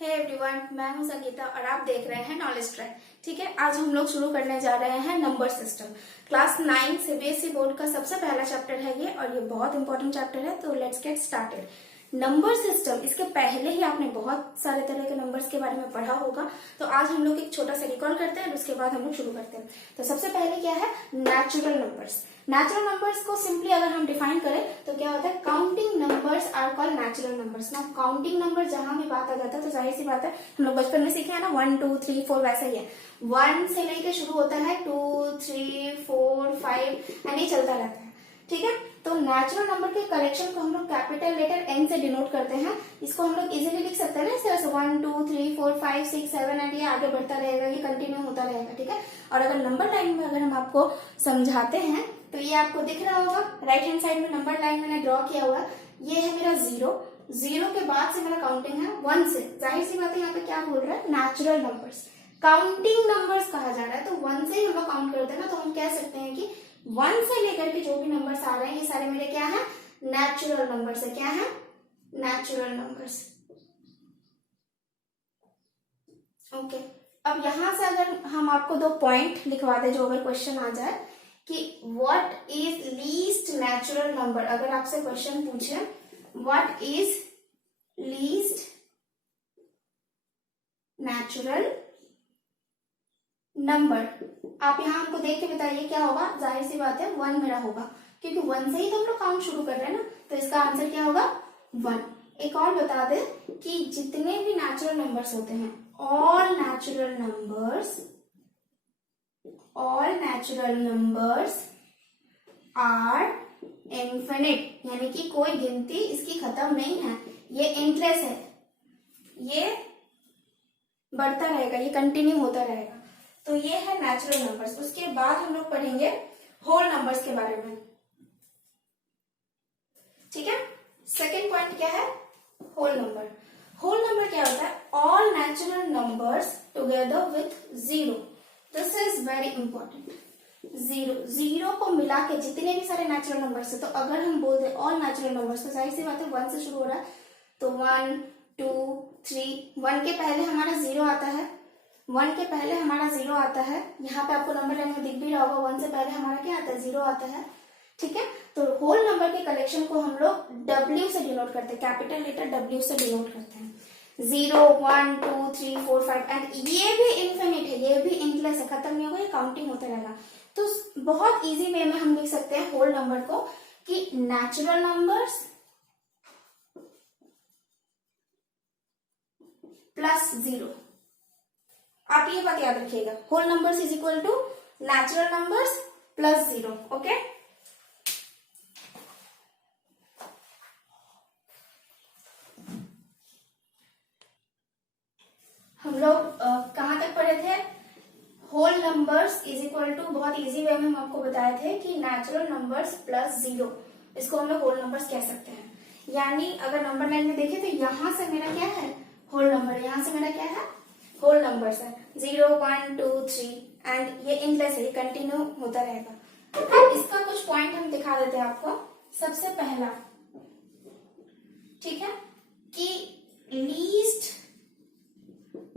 Hey everyone, मैं हूं संगीता और आप देख रहे हैं नॉलेज ट्रैक। ठीक है, आज हम लोग शुरू करने जा रहे हैं number system. Class 9 CBSE board का सबसे पहला चैप्टर है ये, और ये बहुत इंपॉर्टेंट चैप्टर है। तो let's get started. Number system, इसके पहले ही आपने बहुत सारे तरह के नंबर्स के बारे में पढ़ा होगा। तो आज हम लोग एक छोटा सा रिकॉल करते हैं और उसके बाद हम लोग शुरू करते हैं। तो सबसे पहले क्या है, नेचुरल नंबर्स। नेचुरल नंबर्स को सिंपली अगर हम डिफाइन करें तो क्या होता है, counting numbers are called natural numbers. ना काउंटिंग नंबर जहां भी बात आ जाता है तो जाहिर सी बात है, हम लोग बचपन में सीखे हैं ना, 1 2 3 4 वैसा ही है। 1 से लेके शुरू होता है, 2 3 4 5 एंड ये चलता रहता है। ठीक है, तो नेचुरल नंबर के कलेक्शन को हम लोग कैपिटल लेटर एन से डिनोट करते हैं। इसको हम लोग इजीली लिख सकते हैं ना, इस तरह से 1 2 3 4 5 6 7 एंड ये आगे बढ़ता रहेगा, ये कंटिन्यू होता रहेगा। ठीक है, और अगर नंबर लाइन में अगर हम आपको समझाते हैं तो ये आपको दिख रहा होगा, राइट हैंड साइड में नंबर लाइन मैंने ड्रॉ किया हुआ। ये है मेरा 0, 0 के बाद से मेरा काउंटिंग है 1 से। जाहिर सी बात है, यहाँ पे क्या बोल रहा है, नेचुरल नंबर्स, काउंटिंग नंबर्स कहा जा रहा है। तो 1 से ही हम लोग काउंट करते हैं ना, तो हम कह सकते हैं कि 1 से लेकर के जो भी नंबर्स आ रहे हैं ये सारे मेरे क्या है, नेचुरल नंबर्स है। क्या है, नेचुरल नंबर्स। ओके, अब यहां से अगर हम आपको 2 पॉइंट लिखवा दे, जो अगर क्वेश्चन आ जाए कि what is least natural number. अगर आपसे क्वेश्चन पूछे what is least natural number, आप यहां हमको देख के बताइए क्या होगा। जाहिर सी बात है 1 मेरा होगा, क्योंकि 1 से ही तो हम लोग काउंट शुरू कर रहे हैं ना, तो इसका आंसर क्या होगा, 1। एक और बता दे कि जितने भी नेचुरल नंबर्स होते हैं, all natural numbers are infinite, यानी कि कोई गिनती इसकी खत्म नहीं है, ये एंडलेस है, ये बढ़ता रहेगा, ये कंटिन्यू होता रहेगा। तो ये है नेचुरल नंबर्स। उसके बाद हम लोग पढ़ेंगे होल नंबर्स के बारे में। ठीक है, सेकेंड पॉइंट क्या है, होल नंबर। होल नंबर क्या होता है, all natural numbers together with 0। This is very important. 0 को मिला के जितने भी सारे नेचुरल नंबर्स है, तो अगर हम बोल दे ऑल नेचुरल नंबर्स, तो जाहिर सी बात है 1 से शुरू हो रहा है, तो 1 2 3, 1 के पहले हमारा 0 आता है, 1 के पहले हमारा 0 आता है। यहाँ पे आपको नंबर लाइन में दिख भी रहा होगा, 1 से पहले हमारा क्या आता है, 0 आता है। ठीक है, तो होल नंबर के कलेक्शन को हम लोग W से डिनोट करते हैं, कैपिटल लेटर W से डिनोट करते हैं। 0 1 2 3 4 5 एंड ये भी इन्फिनिट है, ये भी एंडलेस है, खत्म नहीं होगा, ये काउंटिंग होता रहेगा। तो बहुत इजी वे में हम लिख सकते हैं होल नंबर को कि नेचुरल नंबर्स प्लस 0। आप ये बात याद रखिएगा, whole numbers is equal to natural numbers plus 0। Okay, हम लोग कहां तक पढ़े थे, whole numbers is equal to, बहुत इजी वे में हम आपको बताए थे कि नेचुरल नंबर्स प्लस 0, इसको हम लोग होल नंबर्स कह सकते हैं। यानी अगर नंबर लाइन में देखें तो यहां से मेरा क्या है, होल नंबर, यहां से मेरा क्या है, होल नंबर्स है। 0 1 2 3 एंड ये एंडलेस है, ये कंटिन्यू होता रहेगा। इसका कुछ पॉइंट हम दिखा देते हैं आपको। सबसे पहला, ठीक है, कि लीस्ट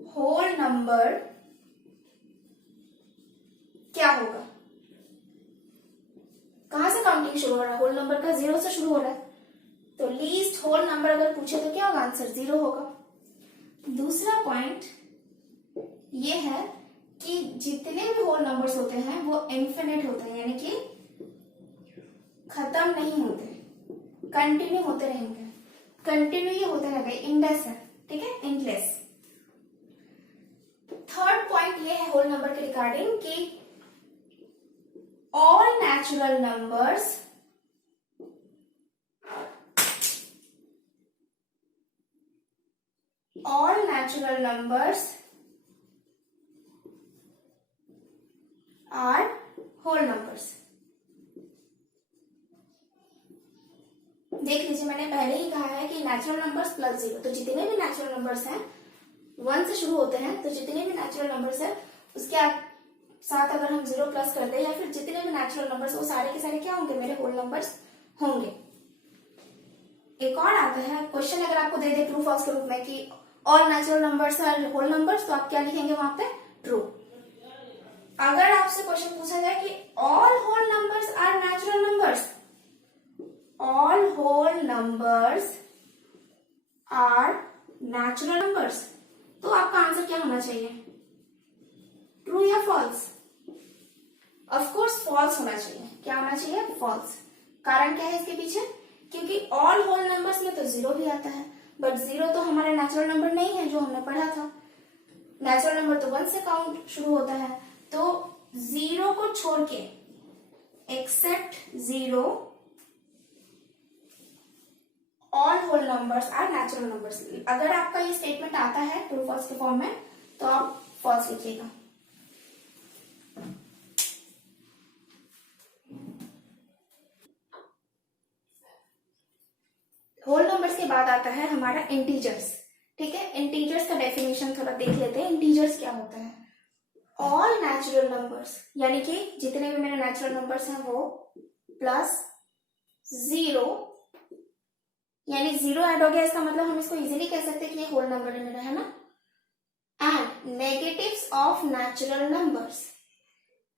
होल नंबर क्या होगा, कहां से काउंटिंग शुरू हो रहा है, होल नंबर का 0 से शुरू हो रहा है, तो लीस्ट होल नंबर अगर पूछे तो क्या होगा, आंसर 0 होगा। दूसरा पॉइंट ये है कि जितने भी होल नंबर्स होते हैं वो इन्फिनिट होते हैं, यानी कि खत्म नहीं होते, कंटिन्यू होते रहेंगे, कंटिन्यू ये होते रहेंगे, इंडेस है। ठीक है, एंडलेस। थर्ड पॉइंट ये है होल नंबर के रिगार्डिंग कि all natural numbers are whole numbers। देख लीजिए, मैंने पहले ही कहा है कि नेचुरल नंबर्स प्लस 0, तो जितने भी नेचुरल नंबर्स हैं 1 से शुरू होते हैं, तो जितने भी नेचुरल नंबर्स हैं उसके साथ अगर हम 0 प्लस कर दें, या फिर जितने भी नेचुरल नंबर्स, वो सारे के सारे क्या होंगे, मेरे होल नंबर्स होंगे। एक और आता है क्वेश्चन, अगर आपको दे दे ट्रू फॉल्स के रूप में कि all natural numbers are whole numbers, तो आप क्या लिखेंगे वहां पे? ट्रू। अगर आपसे क्वेश्चन पूछा जाए कि all whole numbers are natural numbers, all whole numbers are natural numbers, तो आपका आंसर क्या होना चाहिए? ट्रू या फॉल्स? ऑफ कोर्स फॉल्स होना चाहिए। क्या होना चाहिए? फॉल्स। कारण क्या है इसके पीछे? क्योंकि ऑल होल नंबर्स में तो जीरो भी आता है, बट जीरो तो हमारा नेचुरल नंबर नहीं है जो हमने पढ़ा था। नेचुरल नंबर तो 1 से काउंट शुरू होता है, तो जीरो को छोड़ के, except zero, all whole numbers are natural numbers. अगर आपका ये स्टेटमेंट आता है ट्रू फॉल्स के फॉर्म में, तो आप फॉल्स लिखिएगा। होल नंबर्स के बाद आता है हमारा इंटीजर्स। ठीक है, इंटीजर्स का डेफिनेशन थोड़ा देख लेते हैं। इंटीजर्स क्या होता है? ऑल नेचुरल नंबर्स, यानी कि जितने भी मेरे नेचुरल नंबर्स हैं वो प्लस जीरो, यानी जीरो ऐड हो गया, इसका मतलब हम इसको इजीली कह सकते हैं कि ये होल नंबर है मेरा, है ना। And negatives of natural numbers,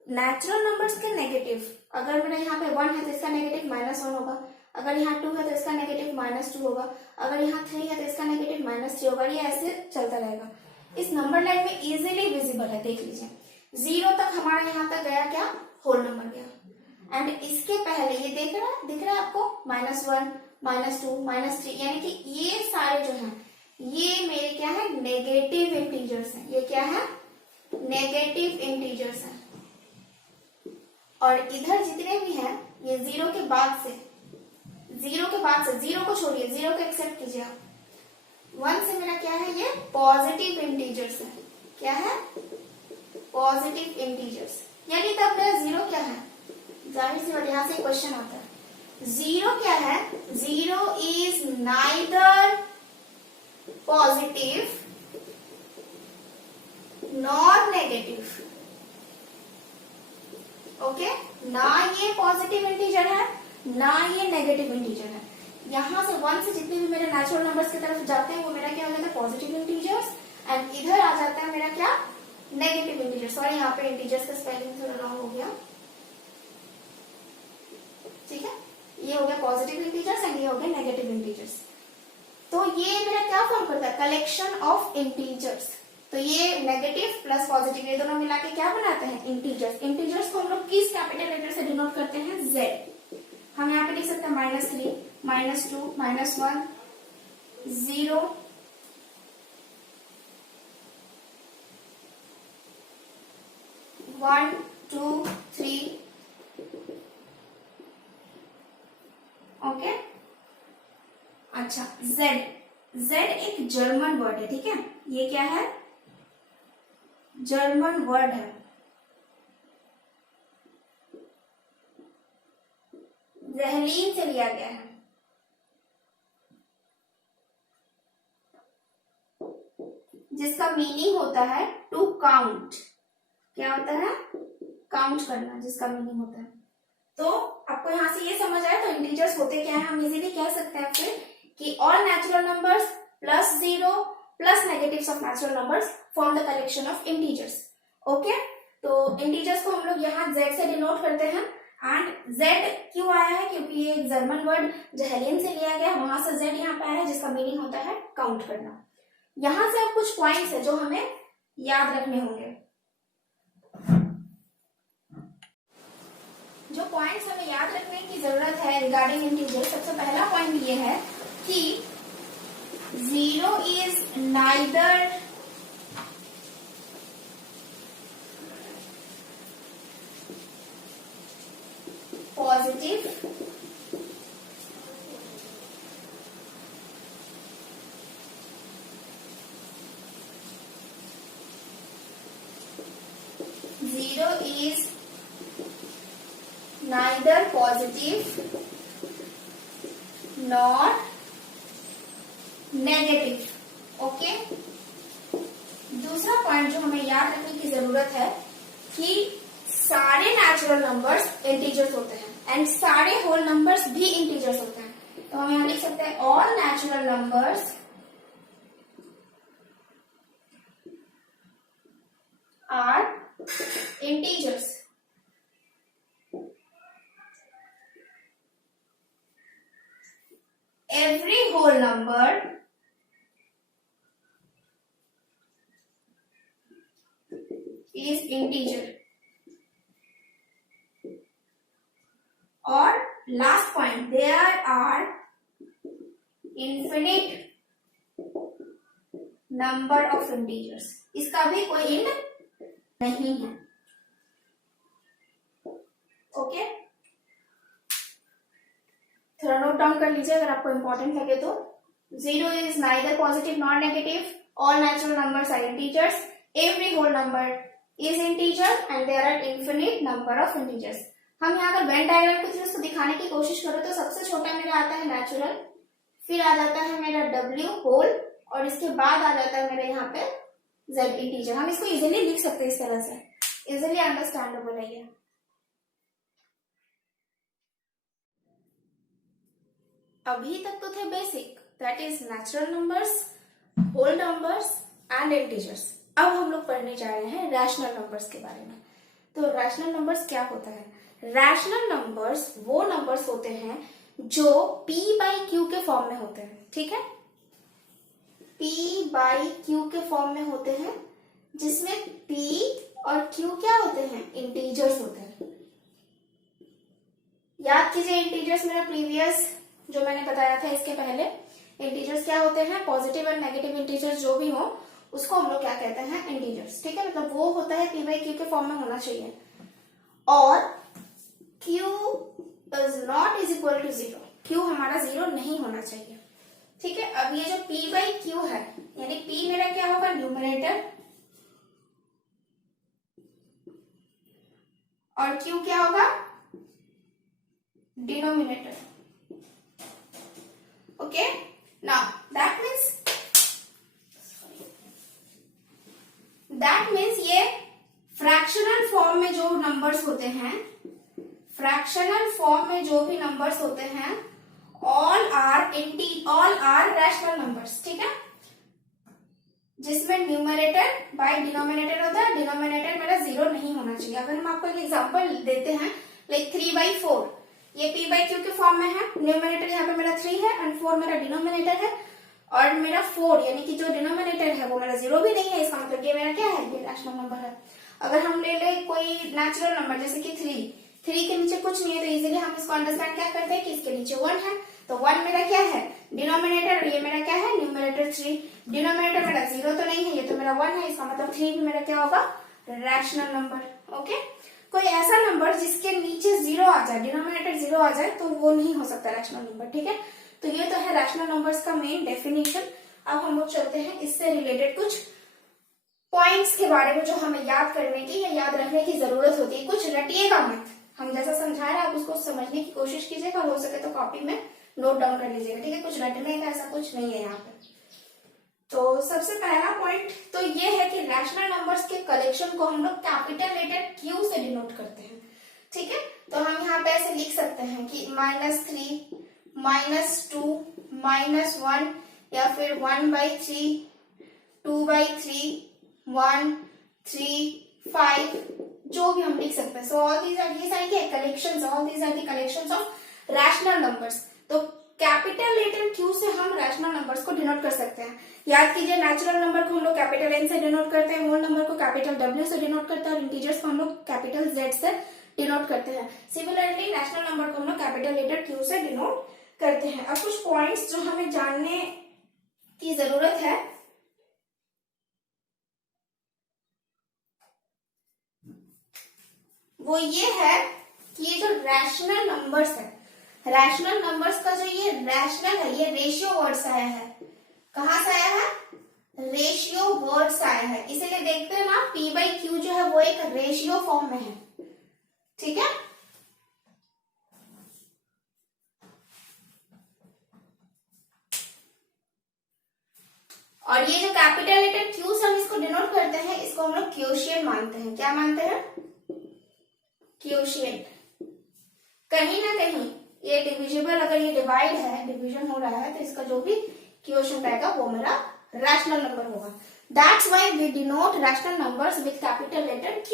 natural numbers के नेगेटिव, अगर मेरा यहाँ पे 1 है तो इसका नेगेटिव -1 होगा, अगर यहाँ 2 है तो इसका नेगेटिव -2 होगा, अगर यहाँ 3 है तो इसका नेगेटिव -3 होगा। ये ऐसे चलता रहेगा। इस नंबर लाइन में इजीली विजिबल है, देख लीजिए। 0 तक हमारा यहाँ तक गया क्या? होल नंबर गया। एंड इसके पहले ये दिख रहा है आपको? -1, -2, -3, यानी कि ये सारे जो हैं ये मेरे क्या है? नेगेटिव इंटीजर्स हैं। ये क्या है? नेगेटिव इंटीजर्स हैं। और इधर जितने भी हैं ये जीरो के बाद से, जीरो को छोड़िए, जीरो को एक्सेप्ट कीजिए आप। 1 से मेरा क्या है? ये पॉजिटिव इंटीजर्स है। क्या है? Positive integers. यानी तब मेरा जीरो क्या है? जाहिर सी बात, यहां से क्वेश्चन आता है। जीरो क्या है? Zero is neither positive nor negative. Okay, ना ये पॉजिटिव इंटीजर है ना ये नेगेटिव इंटीजर है। यहां से 1 से जितने भी मेरे नेचुरल नंबर्स की तरफ जाते हैं वो मेरा क्या हो जाता है? Positive integers. एंड इधर आ जाता है मेरा क्या? Negative integers. सॉरी, यहाँ पे इंटीजर्स का स्पेलिंग थोड़ा रॉन्ग हो गया। ठीक है, ये हो गया पॉजिटिव इंटीजर्स एंड ये हो गया नेगेटिव इंटीजर्स। तो ये मेरा क्या फॉर्म करता है? Collection of integers. तो ये नेगेटिव प्लस पॉजिटिव ये दोनों मिला के क्या बनाते हैं? इंटीजर्स। इंटीजर्स को हम लोग किस कैपिटल लेटर से डिनोट करते हैं? Z। हम यहाँ पे लिख सकते हैं -3, -2, -1, 0, 1, 2, 3। ओके, अच्छा, Z एक जर्मन वर्ड है। ठीक है, ये क्या है? जर्मन वर्ड है। ज़हलीन से लिया गया है। जिसका मीनिंग होता है टू काउंट। क्या होता है? काउंट करना, जिसका मीनिंग होता है। तो आपको यहां से ये समझ आया। तो इंटीजर्स होते क्या है? हम इजीली कह सकते हैं फिर कि all natural numbers plus zero plus negatives of natural numbers form the collection of integers. Okay, तो इंटीजर्स को हम लोग यहाँ Z से डिनोट करते हैं। एंड Z क्यों आया है? क्योंकि ये एक जर्मन वर्ड जहलीन से लिया गया, वहां से Z यहाँ पे आया है, जिसका मीनिंग होता है काउंट करना। यहां से अब कुछ पॉइंट्स है जो हमें याद रखने होंगे। जो पॉइंट्स हमें याद रखने की जरूरत है रिगार्डिंग इंटीजर, सबसे पहला पॉइंट ये है कि 0 is neither positive neither positive nor negative. Okay, दूसरा पॉइंट जो हमें याद रखने की जरूरत है कि सारे नेचुरल नंबर्स इंटीजर्स होते हैं एंड सारे होल नंबर्स भी इंटीजर्स होते हैं। तो हम यहाँ लिख सकते हैं all natural numbers integers. Every whole number is integer. और last point, there are infinite number of integers. इसका भी कोई end नहीं है. ओके, थोड़ा नोट डाउन कर लीजिए अगर आपको इंपॉर्टेंट लगे तो. 0 is neither positive nor negative. All natural numbers are integers. Every whole number is integer and there are infinite number of integers. हम यहाँ पर वेन डायग्राम के थ्रू इसको दिखाने की कोशिश करो तो सबसे छोटा मेरा आता है नेचुरल, फिर आ जाता है मेरा W होल और इसके बाद आ जाता है मेरा यहाँ पे Z इंटीजर. हम इसको इजीली लिख सकते हैं इस तरह से, इजीली अंडरस्टैंडेबल है ये. अभी तक तो थे basic, that is natural numbers, whole numbers and integers. अब हम लोग पढ़ने जा रहे हैं रैशनल नंबर्स के बारे में. तो रैशनल नंबर्स क्या होता है? रैशनल नंबर्स वो नंबर्स होते हैं जो p बाई क्यू के फॉर्म में होते हैं. ठीक है, p बाई क्यू के फॉर्म में होते हैं, जिसमें p और q क्या होते हैं? इंटीजर्स होते हैं. याद कीजिए इंटीजर्स, मेरा प्रीवियस जो मैंने बताया था इसके पहले, इंटीजर्स क्या होते हैं? पॉजिटिव और नेगेटिव इंटीजर्स जो भी हो उसको हम लोग क्या कहते हैं? इंटीजर्स. ठीक है, मतलब वो होता है p बाई क्यू के फॉर्म में होना चाहिए और q is not is equal to 0. q हमारा 0 नहीं होना चाहिए. ठीक है, अब ये जो p बाई क्यू है, यानी p मेरा क्या होगा? न्यूमरेटर और q क्या होगा? Denominator. Okay, now that means ये फ्रैक्शनल फॉर्म में जो नंबर्स होते हैं, फ्रैक्शनल फॉर्म में जो भी नंबर्स होते हैं, ऑल आर रैशनल नंबर्स. ठीक है, जिसमें न्यूमरेटर बाय डिनोमिनेटर होता है. डिनोमिनेटर मेरा 0 नहीं होना चाहिए. अगर हम आपको एक एग्जांपल देते हैं, लाइक 3/4, ये p बाई क्यू के फॉर्म में है, न्यूमरेटर यहाँ पे मेरा 3 है एंड 4 मेरा डिनोमिनेटर है और मेरा 4 यानी कि जो डिनोमिनेटर है वो मेरा 0 भी नहीं है. इसका मतलब ये मेरा क्या है? ये रैशनल नंबर है. अगर हम ले ले कोई नेचुरल नंबर जैसे कि 3 के नीचे कुछ नहीं है तो इजीली हम इसको अंडरस्टैंड क्या करते हैं कि इसके नीचे 1 है, तो 1 मेरा क्या है? डिनोमिनेटर, और ये मेरा क्या है? न्यूमरेटर 3. डिनोमिनेटर मेरा 0 तो नहीं है, ये तो मेरा 1 है, इसका मतलब 3 भी मेरा क्या होगा? Rational number. ओके, कोई ऐसा नंबर जिसके नीचे 0 आ जाए, डिनोमिनेटर 0 आ जाए, तो वो नहीं हो सकता रैशनल नंबर. ठीक है, तो ये तो है रैशनल नंबर्स का मेन डेफिनेशन. अब हम लोग चलते हैं इससे रिलेटेड कुछ पॉइंट्स के बारे में जो हमें याद करने की या याद रखने की जरूरत होती है. कुछ रटिएगा मत, हम जैसा समझा रहे हैं आप उसको समझने की कोशिश कीजिएगा, हो सके तो कॉपी में नोट डाउन कर लीजिएगा. ठीक है, कुछ रटने का ऐसा कुछ नहीं है यहाँ पे. तो सबसे पहला पॉइंट तो ये है कि रैशनल नंबर्स के कलेक्शन को हम लोग कैपिटल लेटर Q से डिनोट करते हैं. ठीक है, तो हम यहाँ पे ऐसे लिख सकते हैं कि -3, -2, -1 या फिर 1/3, 2/3, 1, 3, 5, जो भी हम लिख सकते हैं. So all these are collections, all these are the collections of rational numbers. तो कैपिटल लेटर Q से हम रैशनल नंबर्स को डिनोट कर सकते हैं. याद कीजिए, नेचुरल नंबर को हम लोग कैपिटल N से डिनोट करते हैं, होल नंबर को कैपिटल W से डिनोट करते हैं और इंटीजर्स को हम लोग कैपिटल Z से डिनोट करते हैं. सिमिलरली रैशनल नंबर को हम लोग कैपिटल लेटर Q से डिनोट करते हैं. अब कुछ पॉइंट्स जो हमें जानने की जरूरत है, वो ये है कि ये जो रैशनल नंबर्स है, रैशनल नंबर्स का जो ये रैशनल है, ये रेशियो वर्ड से आया है. कहां से आया है? रेशियो वर्ड से आया है. इसीलिए देखते हैं ना, p बाई क्यू जो है वो एक रेशियो फॉर्म में है. ठीक है, और ये जो कैपिटल लेटर Q से हम इसको डिनोट करते हैं, इसको हम लोग क्वोशिएंट मानते हैं. क्या मानते हैं? क्वोशिएंट. कहीं ना कहीं ये डिविजिबल, अगर ये डिवाइड है, डिवीजन हो रहा है, तो इसका जो भी क्वोशिएंट आएगा वो मेरा रैशनल नंबर होगा. That's why we denote rational numbers with capital letter Q.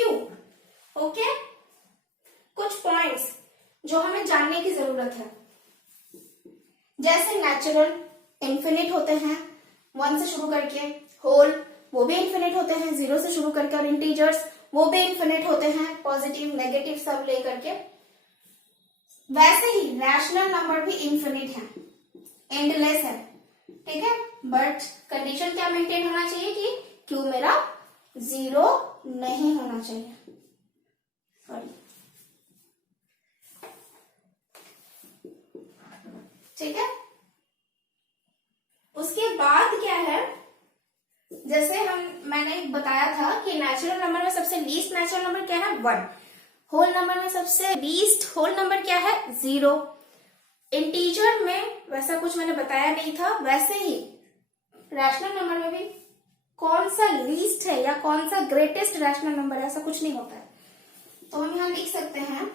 Okay, कुछ पॉइंट्स जो हमें जानने की जरूरत है, जैसे नेचुरल इन्फिनिट होते हैं 1 से शुरू करके, होल वो भी इन्फिनिट होते हैं 0 से शुरू करके, और इंटीजर्स वो भी इन्फिनिट होते हैं पॉजिटिव नेगेटिव सब लेकर के। वैसे ही रैशनल नंबर भी इन्फिनिट है, एंडलेस है, ठीक है। बट कंडीशन क्या मेंटेन होना चाहिए कि क्यू मेरा 0 नहीं होना चाहिए, सॉरी, ठीक है। उसके बाद क्या है, जैसे मैंने बताया था कि नेचुरल नंबर में सबसे लीस्ट नेचुरल नंबर क्या है 1, होल नंबर में सबसे लीस्ट होल नंबर क्या है 0। इंटीजर में वैसा कुछ मैंने बताया नहीं था, वैसे ही रैशनल नंबर में भी कौन सा लीस्ट है या कौन सा ग्रेटेस्ट रैशनल नंबर है ऐसा कुछ नहीं होता है। तो हम यहां लिख सकते हैं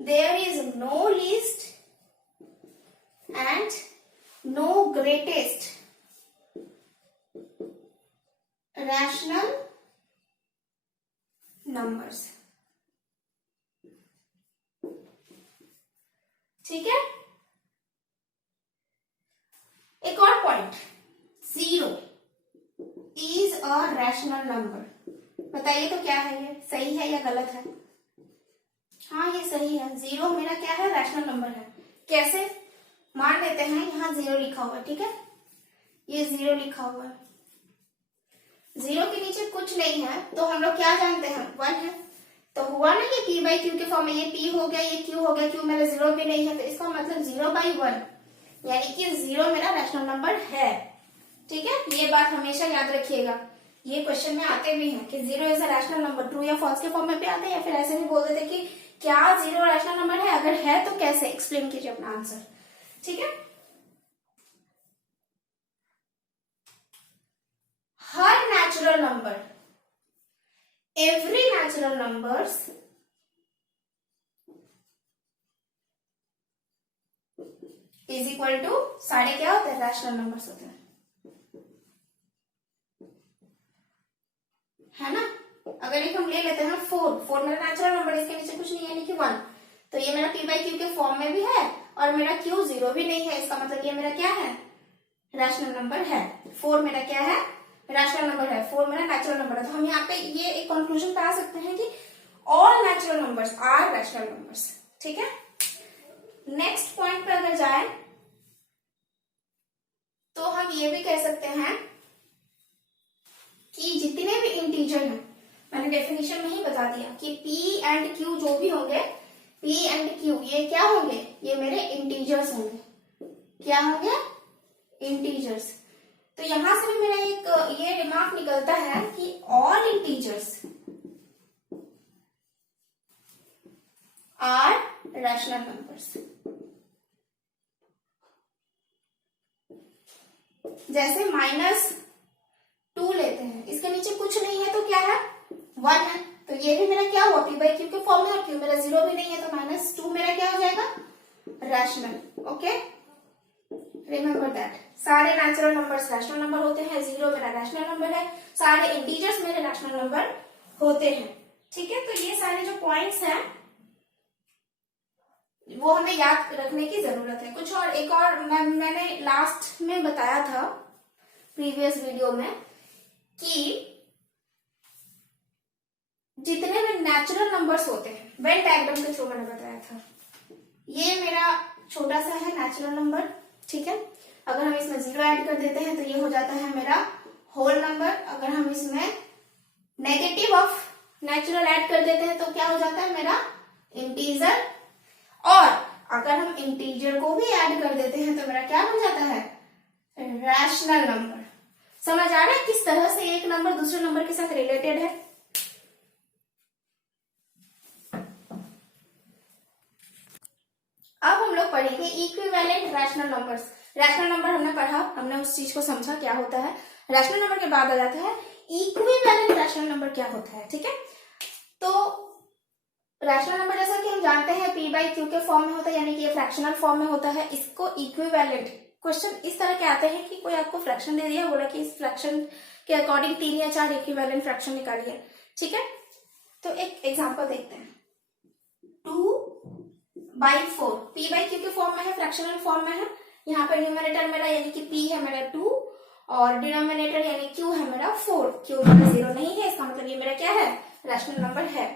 there is no least and no greatest rational numbers, ठीक है। एक और point, 0 is a rational number. बताइए तो क्या है, ये सही है या गलत है? हाँ ये सही है, 0 मेरा क्या है रैशनल नंबर है। कैसे? मान लेते हैं यहाँ 0 लिखा हुआ है, ठीक है, ये 0 लिखा हुआ है, 0 के नीचे कुछ नहीं है, तो हम लोग क्या जानते हैं 1 है। तो हुआ ना ये p बाई क्यू के फॉर्म में, ये p हो गया, ये q हो गया, q मेरा 0 भी नहीं है, तो इसका मतलब 0 बाई 1 यानी कि 0 मेरा रैशनल नंबर है, ठीक है। ये बात हमेशा याद रखिएगा, ये क्वेश्चन में आते भी हैं कि 0 is a rational number, true या फॉल्स के फॉर्म में भी आते हैं, या फिर ऐसे भी बोल देते कि क्या 0 रैशनल नंबर है, अगर है तो कैसे, एक्सप्लेन कीजिए अपना आंसर, ठीक है। हर natural number, every natural numbers is equal to, सारे क्या होते हैं रैशनल नंबर्स होते हैं, है ना। अगर एक हम ले लेते हैं 4 मेरा नेचुरल नंबर, इसके नीचे कुछ नहीं है यानी कि 1, तो ये मेरा p बाई क्यू के फॉर्म में भी है और मेरा q 0 भी नहीं है, इसका मतलब ये मेरा क्या है रैशनल नंबर है। 4 मेरा क्या है रैशनल नंबर है, 4 मेरा नेचुरल नंबर है। तो हम यहाँ पे ये एक कंक्लूजन पे आ सकते हैं कि all natural numbers are rational numbers, ठीक है। नेक्स्ट पॉइंट पे अगर जाए तो हम ये भी कह सकते हैं कि जितने भी इंटीजर हैं, मैंने डेफिनेशन में ही बता दिया कि p एंड q जो भी होंगे, p एंड q ये क्या होंगे, ये मेरे इंटीजर्स होंगे, क्या होंगे इंटीजर्स। तो यहां से भी मेरा एक ये रिमार्क निकलता है कि all integers are rational numbers. जैसे -2 लेते हैं, इसके नीचे कुछ नहीं है तो क्या है 1 है, तो ये भी मेरा क्या हुआ p बाई क्यू के फॉर्म में, और q मेरा 0 भी नहीं है, तो -2 मेरा क्या हो जाएगा रैशनल। ओके, रिमेम्बर दैट सारे नेचुरल नंबर्स रैशनल नंबर होते हैं, 0 मेरा रैशनल नंबर है, सारे इंटीजर्स मेरे रैशनल नंबर होते हैं, ठीक है। तो ये सारे जो पॉइंट्स हैं वो हमें याद रखने की जरूरत है। कुछ और एक और मैंने लास्ट में बताया था प्रीवियस वीडियो में कि जितने भी नेचुरल नंबर्स होते हैं, वेन डायग्राम के थ्रू मैंने बताया था, ये मेरा छोटा सा है नेचुरल नंबर, ठीक है। अगर हम इसमें 0 ऐड कर देते हैं तो ये हो जाता है मेरा होल नंबर, अगर हम इसमें नेगेटिव ऑफ नेचुरल ऐड कर देते हैं तो क्या हो जाता है मेरा इंटीजर, और अगर हम इंटीजर को भी ऐड कर देते हैं तो मेरा क्या बन जाता है रैशनल नंबर। समझ आ रहा है किस तरह से एक नंबर दूसरे नंबर के साथ रिलेटेड है। अब हम लोग पढ़ेंगे equivalent rational numbers. Rational number हमने पढ़ा, हमने उस चीज को समझा क्या होता है। रैशनल नंबर के बाद आ जाता है इक्विवेलेंट रैशनल नंबर क्या होता है, ठीक है। तो रैशनल नंबर जैसा कि हम जानते हैं p बाई क्यू के फॉर्म में होता है, यानी कि ये फ्रैक्शनल फॉर्म में होता है। इसको इक्विवेलेंट क्वेश्चन इस तरह के आते हैं कि कोई आपको फ्रैक्शन दे दिया, बोला कि इस फ्रैक्शन के अकॉर्डिंग 3 या 4 इक्विवेलेंट फ्रैक्शन निकालिए, ठीक है। तो एक एग्जांपल देखते हैं। 2/4 p/q के फॉर्म में है, फ्रैक्शनल फॉर्म में है। यहाँ पर न्यूमरेटर मेरा यानी कि p है मेरा 2 और डिनोमिनेटर यानी q है मेरा 4। q मेरा 0 नहीं है, इसका मतलब ये मेरा क्या है, रैशनल नंबर है।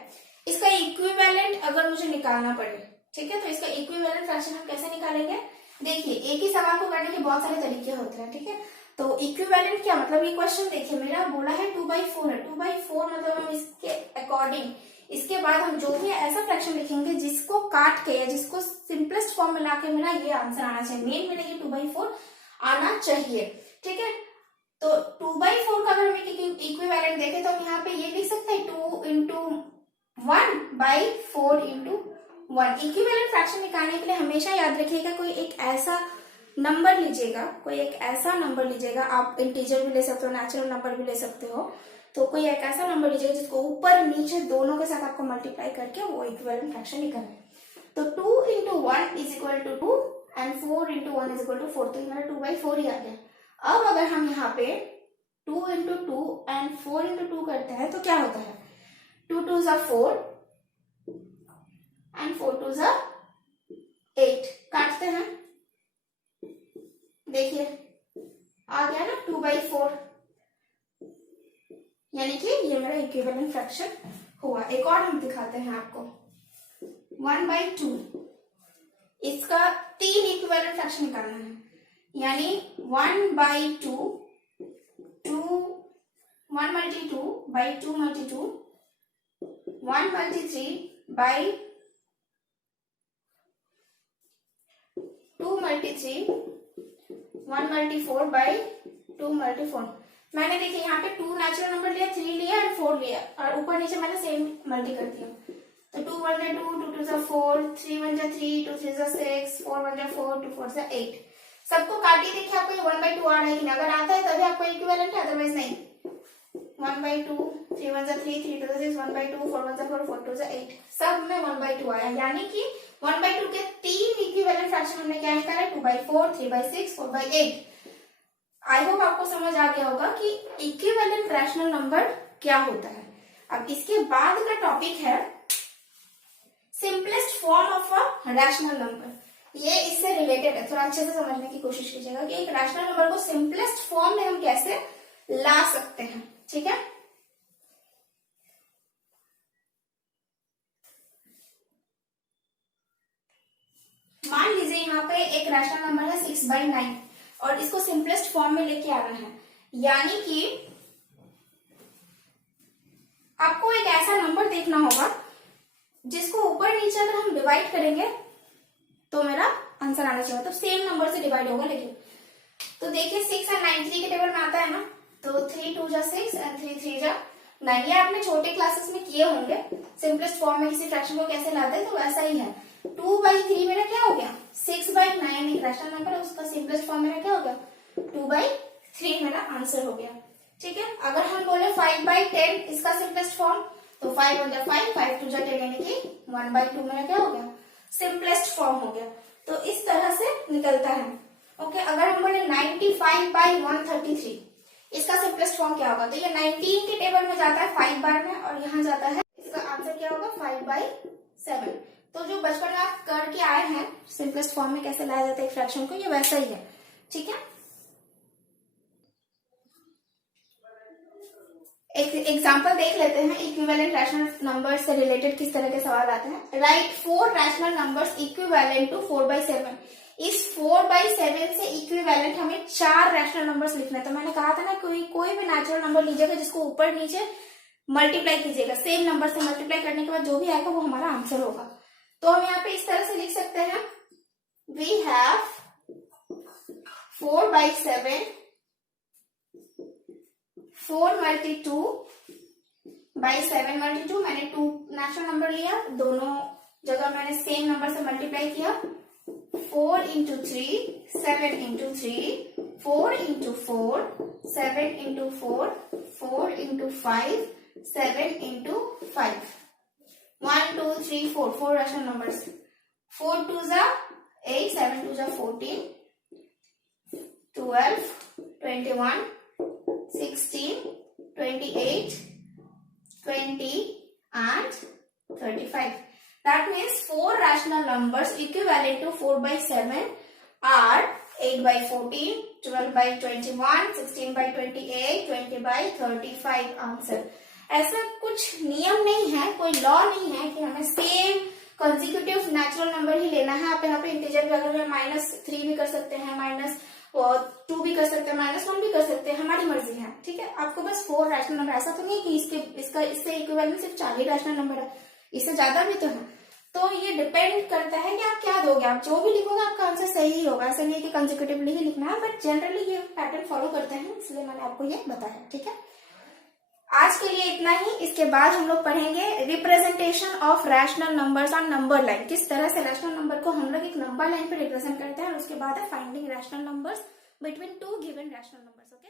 इसका इक्विवेलेंट अगर मुझे निकालना पड़े, ठीक है, तो इसका इक्विवेलेंट फ्रैक्शन हम कैसे निकालेंगे? देखिए, एक ही सवाल को करने के बहुत सारे तरीके होते हैं, ठीक है। तो इक्विवेलेंट क्या मतलब, ये क्वेश्चन देखिए मेरा बोला है 2/4 है। 2/4 मतलब हम इसके अकॉर्डिंग इसके बाद हम जो भी ऐसा फ्रैक्शन लिखेंगे जिसको काट के या जिसको सिंपलेस्ट फॉर्म में लाके मेरा ये आंसर आना चाहिए। मेन मेरा ये 2/4 आना चाहिए, ठीक है। तो 2/4 का अगर हम इक्विवेलेंट देखें तो हम यहाँ पे ये लिख सकते हैं 2 into 1/4 into 1। इक्विवेलेंट फ्रैक्शन निकालने के लिए हमेशा याद रखिएगा कोई एक ऐसा नंबर लीजिएगा, कोई एक ऐसा नंबर लीजिएगा, आप इंटीजर भी ले सकते हो, नेचुरल नंबर भी ले सकते हो। तो कोई एक ऐसा नंबर लीजिएगा जिसको ऊपर नीचे दोनों के साथ आपको मल्टीप्लाई करके वो इक्विवेलेंट फ्रैक्शन निकालना है। तो 2 into 1 is equal to 2 and 4 into 1 is equal to 4। तो ये मेरा 2/4 ही आ गया। अब अगर हम यहाँ पे 2 into 2 and 4 into 2 करते हैं तो क्या होता है, 2 2s are 4 and 4 2s are 8। काटते हैं, देखिए आ गया ना 2/4, यानी कि ये मेरा इक्विवेलेंट फ्रैक्शन हुआ। एक और हम दिखाते हैं आपको 1/2। इसका 3 इक्विवेलेंट फ्रैक्शन निकालना है, यानी 1/2 1 multi 2 by 2 multi 2 1 multi 3 by 2 multi 3 1 multi 4 by 2 multi 4। मैंने देखिए यहाँ पे 2 नेचुरल नंबर लिया, 3 लिया और 4 लिया और ऊपर नीचे मैंने सेम मल्टी कर दिया। तो 2 1 2 2 2 4 3 1 3 2 3 6 4 1 4 2 4 8। सबको काटिए, देखिए आपको 1/2 आ रहा है कि नहीं, अगर आता है तभी आपको इक्विवेलेंट है, अदरवाइज नहीं। 1/2 3 1 3 3 2 6 1/2 4 1 4 4 2 8 सब में 1/2 आया, यानी कि 1/2 के 3 इक्विवेलेंट फ्रैक्शन हमने क्या निकाला, 2/4 3/6 4/8। आई होप आपको समझ आ गया होगा कि इक्विवेलेंट रैशनल नंबर क्या होता है। अब इसके बाद का टॉपिक है simplest form of a rational number. ये इससे रिलेटेड है, थोड़ा अच्छे से समझने की कोशिश कीजिएगा कि एक रैशनल नंबर को सिंपलेस्ट फॉर्म में हम कैसे ला सकते हैं, ठीक है। मान लीजिए यहाँ पे एक रैशनल नंबर है 6/9 और इसको सिंपलेस्ट फॉर्म में लेके आना है, यानी कि आपको एक ऐसा नंबर देखना होगा जिसको ऊपर नीचे अगर हम डिवाइड करेंगे तो मेरा आंसर आना चाहिए, मतलब सेम नंबर से डिवाइड होगा। लेकिन तो देखिए 6 और 9 3 के टेबल में आता है ना, तो 3 2 जा 6 एंड 3 3 जा 9। ये आपने छोटे क्लासेस में किए होंगे, सिंपलेस्ट फॉर्म में किसी फ्रैक्शन को कैसे लाते हैं, तो वैसा ही है। 2/3 मेरा क्या हो गया, 6/9 एक रैशनल नंबर है, उसका सिंपलेस्ट फॉर्म मेरा क्या हो गया, 2/3 मेरा आंसर हो गया, ठीक है। अगर हम बोले 5/10 इसका सिंपलेस्ट फॉर्म, तो 5 1 जा 5 5 2 जा 10 यानी कि 1/2 मेरा क्या हो गया, सिंपलेस्ट फॉर्म हो गया। तो इस तरह से निकलता है, ओके। अगर हम बोले 95/133 इसका सिंपलेस्ट फॉर्म क्या होगा, तो ये 19 के टेबल में जाता है 5 बार में और यहाँ जाता है, इसका आंसर क्या होगा 5/7। तो जो बचपन में आप करके आए हैं सिंपलेस्ट फॉर्म में कैसे लाया जाता है एक फ्रैक्शन को, ये वैसा ही है, ठीक है। एक एग्जांपल देख लेते हैं इक्विवेलेंट रैशनल नंबर्स से रिलेटेड किस तरह के सवाल आते हैं। Right 4 rational numbers equivalent to 4/7। इस 4/7 से इक्विवेलेंट हमें 4 रैशनल नंबर्स लिखना है। तो मैंने कहा था ना कोई भी नेचुरल नंबर लीजिएगा जिसको ऊपर नीचे मल्टीप्लाई कीजिएगा, सेम नंबर से मल्टीप्लाई करने के बाद जो भी आएगा वो हमारा आंसर होगा। तो हम यहाँ पे इस तरह से लिख सकते हैं, वी हैव 4/7 4/2 मैंने 2 नेचुरल नंबर लिया, दोनों जगह मैंने सेम नंबर से मल्टीप्लाई किया। 4 into 3 7 into 3 4 into 4 7 into 4 4 into 5 7 into 5 1 2 3 4 rational numbers. 4 2s are 8 7 2s are 14 12 21 16 28 20 and 35. That means 4 rational numbers equivalent to 4 by 7 are 8 by 14, 12 by 21, 16 by 28, 20 by 35 answer. ऐसा कुछ नियम नहीं है, कोई लॉ नहीं है कि हमें सेम कंसेक्यूटिव नेचुरल नंबर ही लेना है। आप यहाँ पे इंटीजर भी अगर -3 भी कर सकते हैं, -2 भी कर सकते हैं, -1 भी कर सकते हैं, हमारी मर्जी है। ठीक है, आपको बस 4 रैशनल नंबर, ऐसा तो नहीं कि इससे इक्विवेलेंट सिर्फ 4 ही रैशनल नंबर है, इससे ज्यादा भी तो है। तो ये डिपेंड करता है कि आप क्या दोगे। आप जो भी लिखोगे आपका आंसर सही ही होगा। ऐसा नहीं है कि कंसेक्यूटिवली ही लिखना है, बट जनरली ये पैटर्न फॉलो करते हैं, इसलिए मैंने आपको ये बताया। ठीक है, आज के लिए इतना ही। इसके बाद हम लोग पढ़ेंगे representation of rational numbers on number line. किस तरह से रैशनल नंबर को हम लोग एक नंबर लाइन पे रिप्रेजेंट करते हैं, और उसके बाद है finding rational numbers between 2 given rational numbers. Okay.